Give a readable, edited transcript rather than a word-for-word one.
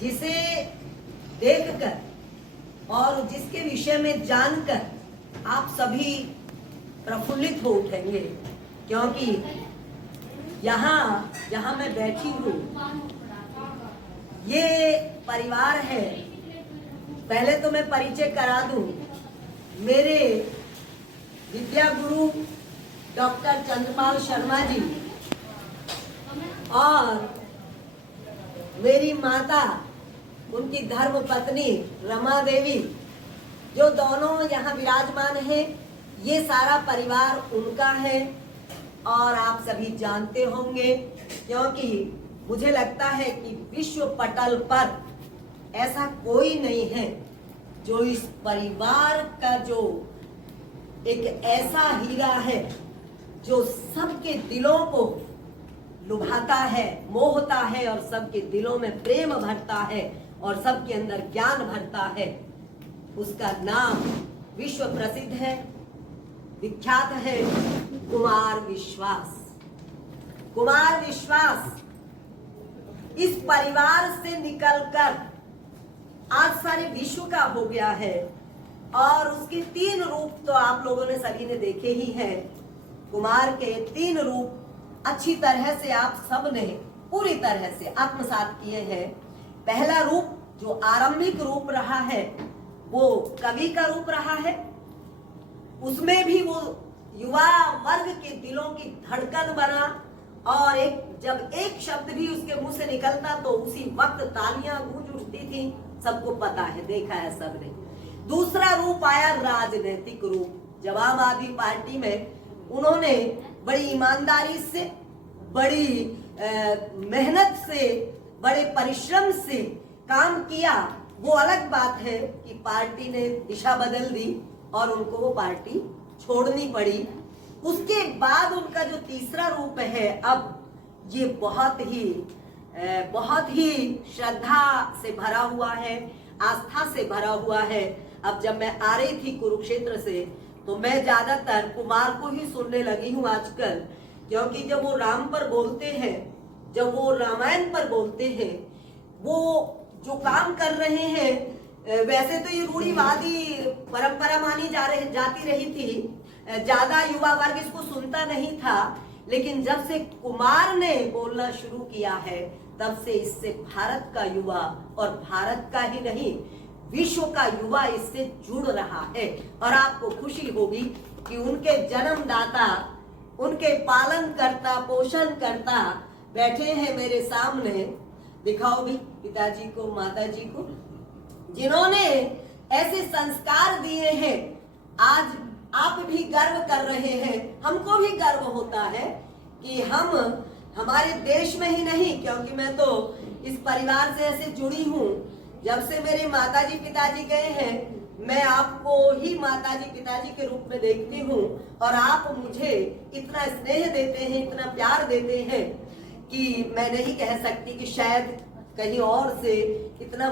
जिसे देखकर और जिसके विषय में जानकर आप सभी प्रफुल्लित हो उठेंगे, क्योंकि यहाँ जहाँ मैं बैठी हूँ ये परिवार है। पहले तो मैं परिचय करा दूं, मेरे विद्या गुरु डॉक्टर चंद्रपाल शर्मा जी और मेरी माता उनकी धर्म पत्नी रमा देवी, जो दोनों यहाँ विराजमान हैं, ये सारा परिवार उनका है। और आप सभी जानते होंगे, क्योंकि मुझे लगता है कि विश्व पटल पर ऐसा कोई नहीं है जो इस परिवार का जो एक ऐसा हीरा है जो सबके दिलों को लुभाता है, मोहता है और सबके दिलों में प्रेम भरता है और सबके अंदर ज्ञान भरता है। उसका नाम विश्व प्रसिद्ध है, विख्यात है, कुमार विश्वास। कुमार विश्वास इस परिवार से निकलकर आज सारे विश्व का हो गया है और उसके 3 रूप तो आप लोगों ने सभी ने देखे ही हैं। कुमार के 3 रूप अच्छी तरह से आप सब ने पूरी तरह से आत्मसात किए हैं। पहला रूप जो आरंभिक रूप रहा है वो कवि का रूप रहा है। उसमें भी वो युवा वर्ग के दिलों की धड़कन बना और जब एक शब्द भी उसके मुंह से निकलता तो उसी वक्त तालियां गूंज उठती थी। सबको पता है, देखा है सबने। दूसरा रूप आया राजनीतिक रूप। जब आम आदमी पार्टी में उन्होंने बड़ी ईमानदारी से, बड़ी मेहनत से, बड़े परिश्रम से काम किया। वो अलग बात है कि पार्टी ने दिशा बदल दी और उनको वो पार्टी छोड़नी पड़ी। उसके बाद उनका जो तीसरा रूप है, अब ये बहुत ही श्रद्धा से भरा हुआ है, आस्था से भरा हुआ है। अब जब मैं आ रही थी कुरुक्षेत्र से तो मैं ज्यादातर कुमार को ही सुनने लगी हूँ आजकल, क्योंकि जब वो राम पर बोलते हैं, जब वो रामायण पर बोलते हैं, वो जो काम कर रहे हैं, वैसे तो ये रूढ़िवादी परंपरा मानी जाती रही थी, ज्यादा युवा वर्ग इसको सुनता नहीं था। लेकिन जब से कुमार ने बोलना शुरू किया है तब से इससे भारत का युवा, और भारत का ही नहीं विश्व का युवा इससे जुड़ रहा है। और आपको खुशी होगी कि उनके जन्मदाता, उनके पालन करता, पोषण करता बैठे हैं मेरे सामने। दिखाओ भी पिताजी को, माताजी को, जिन्होंने ऐसे संस्कार दिए हैं। आज आप भी गर्व कर रहे हैं, हमको भी गर्व होता है कि हम हमारे देश में ही नहीं, क्योंकि मैं तो इस परिवार से ऐसे जुड़ी हूँ। जब से मेरे माताजी पिताजी गए हैं, मैं आपको ही माताजी पिताजी के रूप में देखती हूँ और आप मुझे इतना स्नेह देते हैं, इतना प्यार देते हैं कि मैं नहीं कह सकती कि शायद कहीं और से इतना